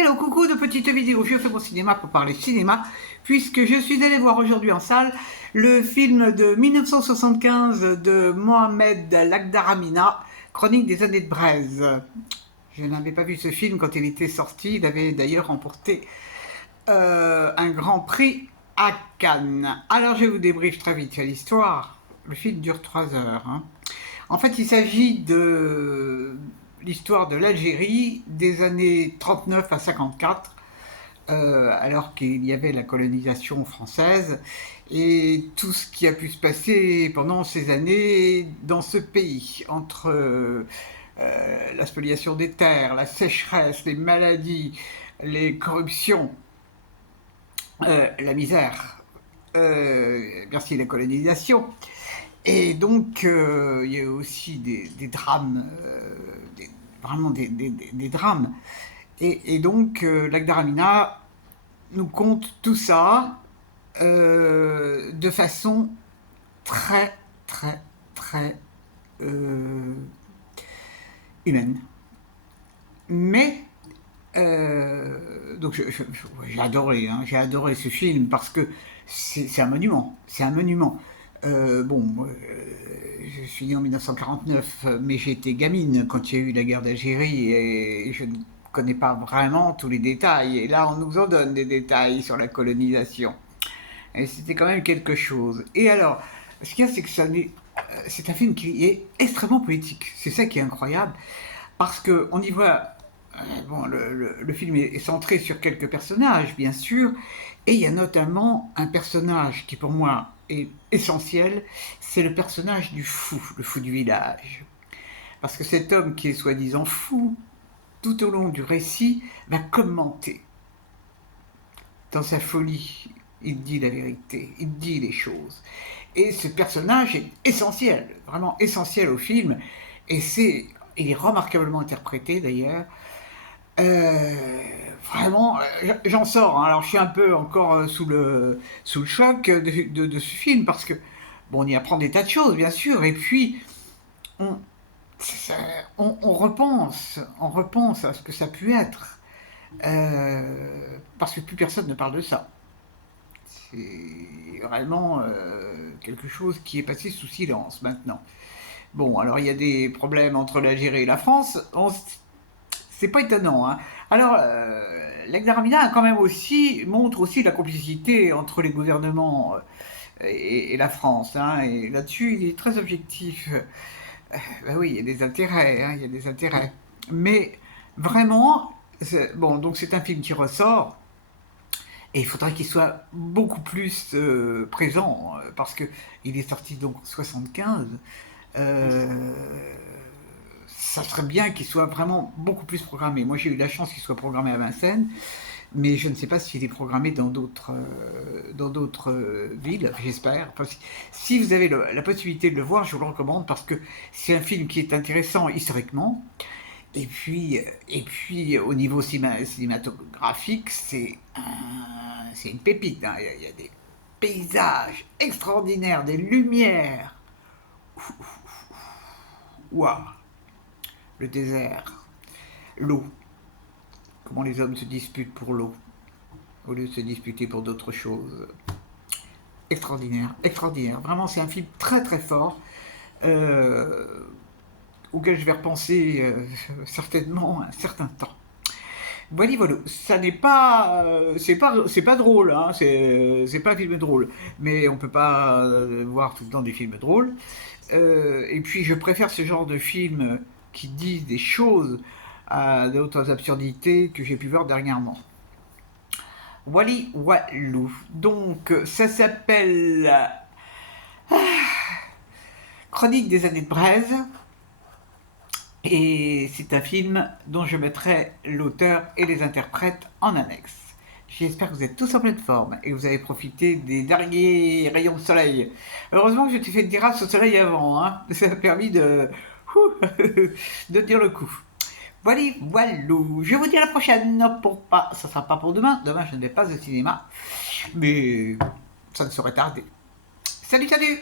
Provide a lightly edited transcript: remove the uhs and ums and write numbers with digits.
Hello, coucou de petites vidéos, je fais mon cinéma pour parler cinéma, puisque je suis allé voir aujourd'hui en salle le film de 1975 de Mohamed Lagdaramina, Chronique des années de braise. Je n'avais pas vu ce film quand il était sorti, il avait d'ailleurs remporté un grand prix à Cannes. Alors je vous débriefe très vite sur l'histoire. Le film dure 3 heures. En fait, il s'agit de l'histoire de l'Algérie des années 39 à 54, alors qu'il y avait la colonisation française et tout ce qui a pu se passer pendant ces années dans ce pays, entre la spoliation des terres, la sécheresse, les maladies, les corruptions, la misère, merci la colonisation. Et donc, il y a aussi des drames, vraiment des drames. Et donc, Lagdaramina nous conte tout ça de façon très, très, très humaine. Mais, donc j'ai adoré ce film parce que c'est un monument, c'est un monument. Je suis né en 1949, mais j'étais gamine quand il y a eu la guerre d'Algérie et je ne connais pas vraiment tous les détails. Et là, on nous en donne des détails sur la colonisation. Et c'était quand même quelque chose. Et alors, ce qu'il y a, c'est que c'est un film qui est extrêmement poétique. C'est ça qui est incroyable, parce qu'on y voit. Bon, le film est centré sur quelques personnages, bien sûr, et il y a notamment un personnage qui, pour moi, est essentiel, c'est le personnage du fou, le fou du village. Parce que cet homme qui est soi-disant fou, tout au long du récit, va commenter. Dans sa folie, il dit la vérité, il dit les choses. Et ce personnage est essentiel, vraiment essentiel au film, et il est remarquablement interprété d'ailleurs. Vraiment, j'en sors. Alors, je suis un peu encore sous le choc de ce film parce que, bon, on y apprend des tas de choses, bien sûr. Et puis, on, on repense à ce que ça a pu être. Parce que plus personne ne parle de ça. C'est vraiment quelque chose qui est passé sous silence maintenant. Bon, alors il y a des problèmes entre l'Algérie et la France. C'est pas étonnant. Alors, Lagdaramina quand même montre aussi la complicité entre les gouvernements et la France. Et là-dessus, il est très objectif. Ben oui, il y a des intérêts. Il y a des intérêts. Mais vraiment, bon, donc c'est un film qui ressort. Et il faudrait qu'il soit beaucoup plus présent, parce qu'il est sorti donc en 75. Ça serait bien qu'il soit vraiment beaucoup plus programmé. Moi, j'ai eu la chance qu'il soit programmé à Vincennes, mais je ne sais pas s'il est programmé dans d'autres villes, j'espère. Enfin, si vous avez la possibilité de le voir, je vous le recommande parce que c'est un film qui est intéressant historiquement. Et puis au niveau cinématographique, c'est une pépite. Il y a des paysages extraordinaires, des lumières. Waouh! Le désert, l'eau, comment les hommes se disputent pour l'eau, au lieu de se disputer pour d'autres choses. Extraordinaire, extraordinaire. Vraiment, c'est un film très très fort, auquel je vais repenser certainement un certain temps. Voilà, voilà. Ça n'est pas, c'est pas drôle, c'est pas un film drôle, mais on peut pas voir tout le temps des films drôles. Et puis, je préfère ce genre de films qui disent des choses à d'autres absurdités que j'ai pu voir dernièrement. Wally Walou. Donc, ça s'appelle Chronique des années de braise. Et c'est un film dont je mettrai l'auteur et les interprètes en annexe. J'espère que vous êtes tous en pleine forme et que vous avez profité des derniers rayons de soleil. Heureusement que je t'ai fait une terrasse au soleil avant, ça m'a permis de tenir le coup. Voilà, voilà. Je vous dis à la prochaine. Ça sera pas pour demain. Demain, je ne vais pas au cinéma, mais ça ne saurait tarder. Salut, salut!